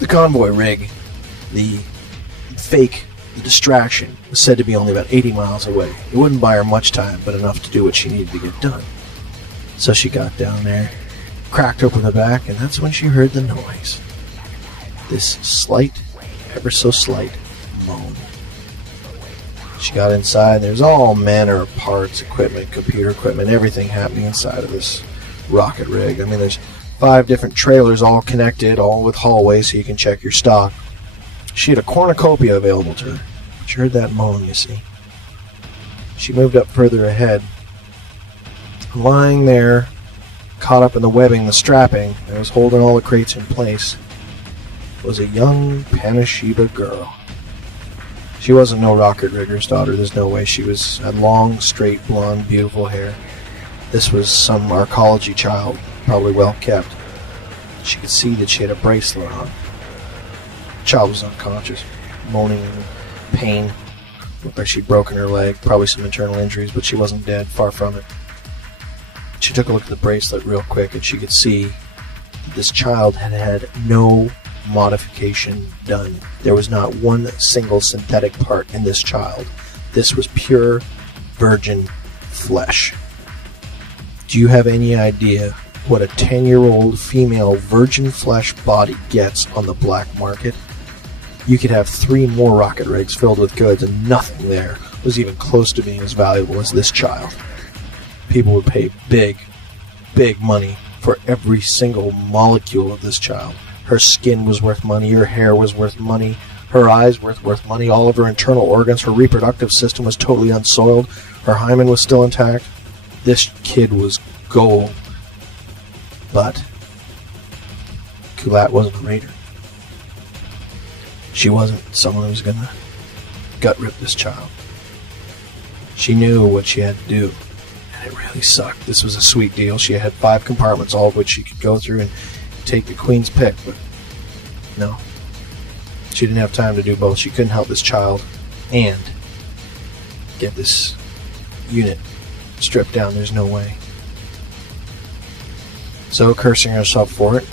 The convoy rig, the fake, the distraction, was said to be only about 80 miles away. It wouldn't buy her much time, but enough to do what she needed to get done. So she got down there, cracked open the back, and that's when she heard the noise. This slight, ever so slight, moan. She got inside, and there's all manner of parts, equipment, computer equipment, everything happening inside of this rocket rig. I mean, there's 5 different trailers all connected, all with hallways so you can check your stock. She had a cornucopia available to her. She heard that moan, you see. She moved up further ahead. Lying there, caught up in the webbing, the strapping that was holding all the crates in place, was a young Panasheba girl. She wasn't no rocket rigger's daughter. There's no way. She had long, straight, blonde, beautiful hair. This was some arcology child, probably well kept. She could see that she had a bracelet on. The child was unconscious, moaning in pain. Looked like she'd broken her leg, probably some internal injuries, but she wasn't dead, far from it. She took a look at the bracelet real quick, and she could see that this child had had no modification done. There was not one single synthetic part in this child. This was pure virgin flesh. Do you have any idea what a 10-year-old female virgin flesh body gets on the black market? You could have 3 more rocket rigs filled with goods, and nothing there was even close to being as valuable as this child. People would pay big, big money for every single molecule of this child. Her skin was worth money, her hair was worth money, her eyes were worth money, all of her internal organs, her reproductive system was totally unsoiled, her hymen was still intact. This kid was gold. But Kulat wasn't a raider. She wasn't someone who was going to gut-rip this child. She knew what she had to do, and it really sucked. This was a sweet deal. She had 5 compartments, all of which she could go through and take the queen's pick, but no. She didn't have time to do both. She couldn't help this child and get this unit stripped down. There's no way. So, cursing herself for it,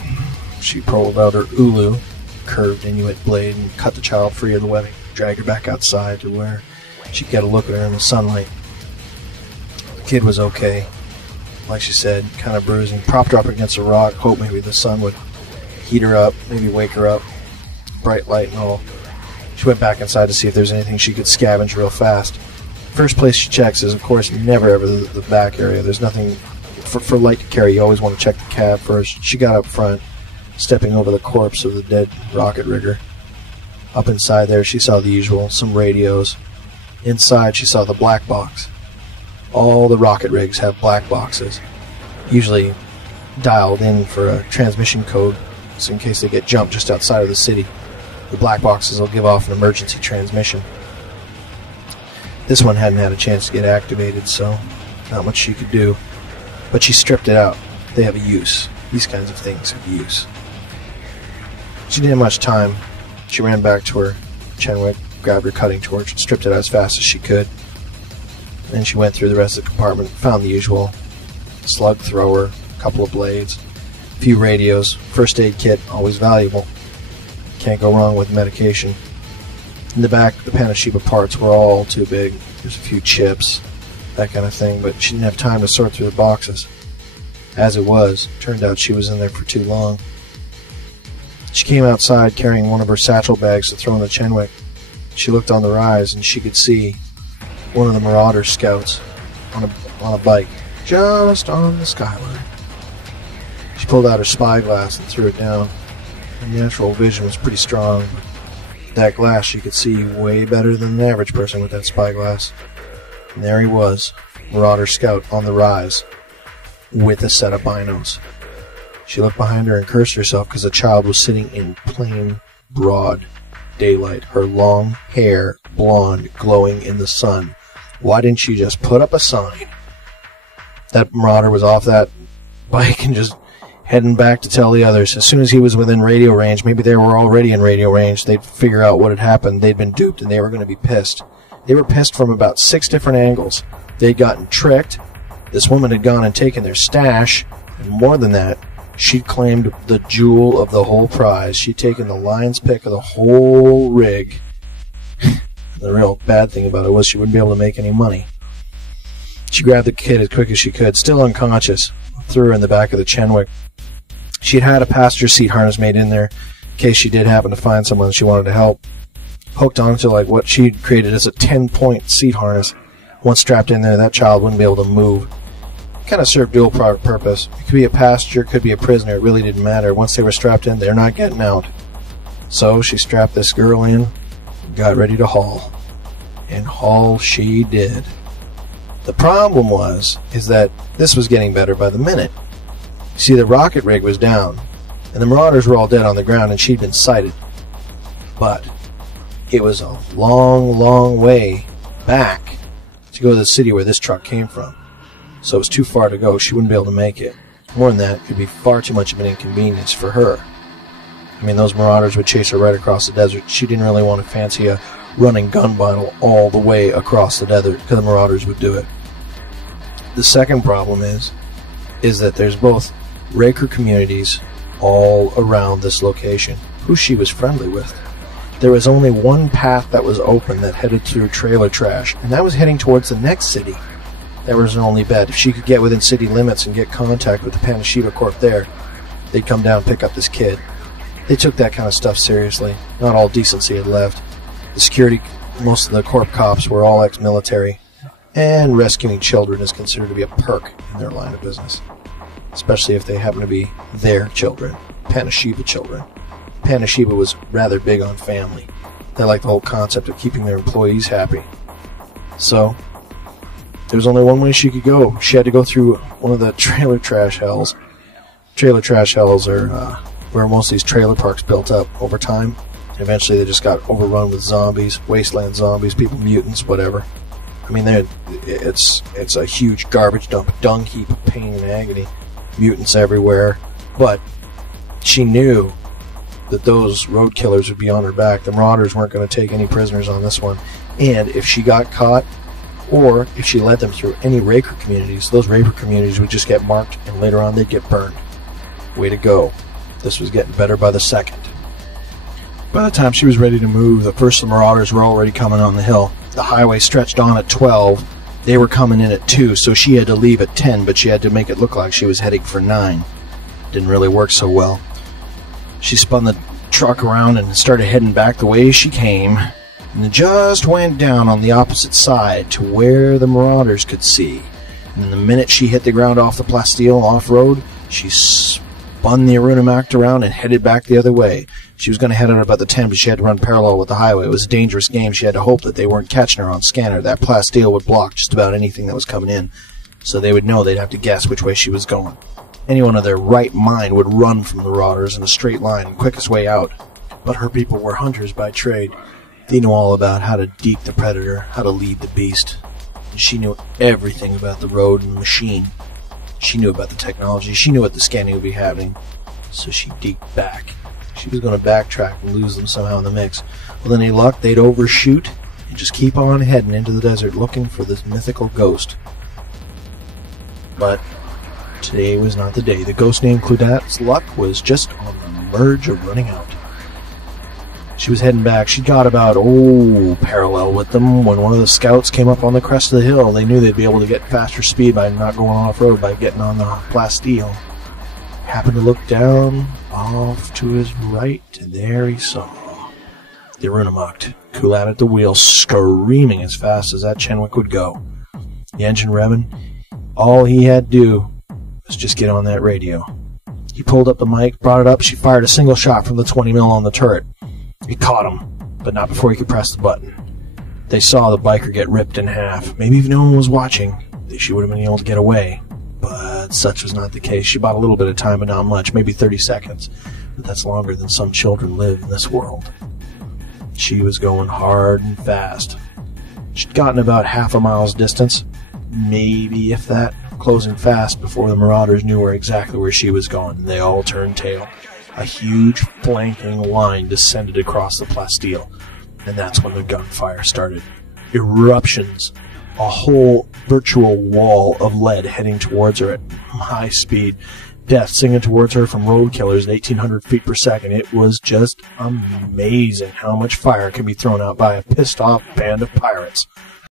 she pulled out her ulu, curved Inuit blade, and cut the child free of the webbing, dragged her back outside to where she could get a look at her in the sunlight. The kid was okay. Like she said, kind of bruising, propped her up against a rock, hope maybe the sun would heat her up, maybe wake her up, bright light and all. She went back inside to see if there's anything she could scavenge real fast. First place she checks is, of course, never ever the back area. There's nothing for light to carry. You always want to check the cab first. She got up front, stepping over the corpse of the dead rocket rigger. Up inside there, she saw the usual, some radios. Inside, she saw the black box. All the rocket rigs have black boxes, usually dialed in for a transmission code, so in case they get jumped just outside of the city, the black boxes will give off an emergency transmission. This one hadn't had a chance to get activated, so not much she could do. But she stripped it out. They have a use. These kinds of things have use. She didn't have much time. She ran back to her Chenwick, grabbed her cutting torch, and stripped it out as fast as she could. Then she went through the rest of the compartment, found the usual slug thrower, a couple of blades, a few radios, first aid kit, always valuable. Can't go wrong with medication. In the back, the Panasheba parts were all too big. There's a few chips, that kind of thing, but she didn't have time to sort through the boxes. As it was, turned out she was in there for too long. She came outside carrying one of her satchel bags to throw in the Chenwick. She looked on the rise, and she could see one of the Marauder scouts on a bike, just on the skyline. She pulled out her spyglass and threw it down. Her natural vision was pretty strong, but that glass she could see way better than the average person with that spyglass. And there he was, Marauder scout on the rise, with a set of binos. She looked behind her and cursed herself because the child was sitting in plain, broad daylight, her long hair, blonde, glowing in the sun. Why didn't she just put up a sign? That Marauder was off that bike and just heading back to tell the others. As soon as he was within radio range, maybe they were already in radio range, they'd figure out what had happened. They'd been duped, and they were going to be pissed. They were pissed from about 6 different angles. They'd gotten tricked. This woman had gone and taken their stash, and more than that, She'd claimed the jewel of the whole prize. She'd taken the lion's pick of the whole rig. The real bad thing about it was she wouldn't be able to make any money. She grabbed the kid as quick as she could, still unconscious, threw her in the back of the Chenwick. She'd had a passenger seat harness made in there in case she did happen to find someone she wanted to help. Hooked onto like what she'd created as a 10-point seat harness. Once strapped in there, that child wouldn't be able to move. Kind of served dual purpose. It could be a passenger, could be a prisoner. It really didn't matter. Once they were strapped in, they're not getting out. So she strapped this girl in, got ready to haul. And haul she did. The problem is that this was getting better by the minute. See, the rocket rig was down, and the Marauders were all dead on the ground, and she'd been sighted. But it was a long, long way back to go to the city where this truck came from. So it was too far to go. She wouldn't be able to make it. More than that, it could be far too much of an inconvenience for her. I mean, those Marauders would chase her right across the desert. She didn't really want to fancy a running gun battle all the way across the desert, because the Marauders would do it. The second problem is that there's both Raker communities all around this location, who she was friendly with. There was only one path that was open that headed through trailer trash, and that was heading towards the next city. That was her only bet. If she could get within city limits and get contact with the Panashiva Corp there, they'd come down and pick up this kid. They took that kind of stuff seriously. Not all decency had left. The security, most of the Corp cops were all ex-military, and rescuing children is considered to be a perk in their line of business, especially if they happen to be their children, Panashiva children. Panashiva was rather big on family. They liked the whole concept of keeping their employees happy. So, there was only one way she could go. She had to go through one of the trailer trash hells. Trailer trash hells are where most of these trailer parks built up over time. Eventually they just got overrun with zombies, wasteland zombies, people, mutants, whatever. I mean, it's a huge garbage dump, a dung heap of pain and agony. Mutants everywhere. But she knew that those road killers would be on her back. The Marauders weren't going to take any prisoners on this one. And if she got caught, or if she led them through any Raker communities, those Raker communities would just get marked, and later on they'd get burned. Way to go. This was getting better by the second. By the time she was ready to move, the first of the Marauders were already coming on the hill. The highway stretched on at 12. They were coming in at 2, so she had to leave at 10, but she had to make it look like she was heading for 9. Didn't really work so well. She spun the truck around and started heading back the way she came, and just went down on the opposite side to where the Marauders could see. And the minute she hit the ground off the Plasteel off-road, she spun the Arunamak around and headed back the other way. She was going to head out about the 10, but she had to run parallel with the highway. It was a dangerous game. She had to hope that they weren't catching her on scanner. That Plasteel would block just about anything that was coming in, so they would know they'd have to guess which way she was going. Anyone of their right mind would run from the Marauders in a straight line, quickest way out. But her people were hunters by trade. They knew all about how to deke the predator, how to lead the beast. And she knew everything about the road and the machine. She knew about the technology. She knew what the scanning would be happening. So she deked back. She was going to backtrack and lose them somehow in the mix. With any luck, they'd overshoot and just keep on heading into the desert looking for this mythical ghost. But today was not the day. The ghost named Claudette's luck was just on the verge of running out. She was heading back. She got about, parallel with them when one of the scouts came up on the crest of the hill. They knew they'd be able to get faster speed by not going off-road, by getting on the Plasteel. Happened to look down off to his right, and there he saw the Arunamak, Kulat at the wheel, screaming as fast as that Chenwick would go. The engine revving. All he had to do was just get on that radio. He pulled up the mic, brought it up. She fired a single shot from the 20 mil on the turret. It caught him, but not before he could press the button. They saw the biker get ripped in half. Maybe if no one was watching, she would have been able to get away. But such was not the case. She bought a little bit of time, but not much, maybe 30 seconds. But that's longer than some children live in this world. She was going hard and fast. She'd gotten about half a mile's distance, maybe if that, closing fast before the Marauders knew exactly where she was going. They all turned tail. A huge flanking line descended across the Plasteel, and that's when the gunfire started. Eruptions. A whole virtual wall of lead heading towards her at high speed. death singing towards her from road killers at 1,800 feet per second. It was just amazing how much fire can be thrown out by a pissed-off band of pirates.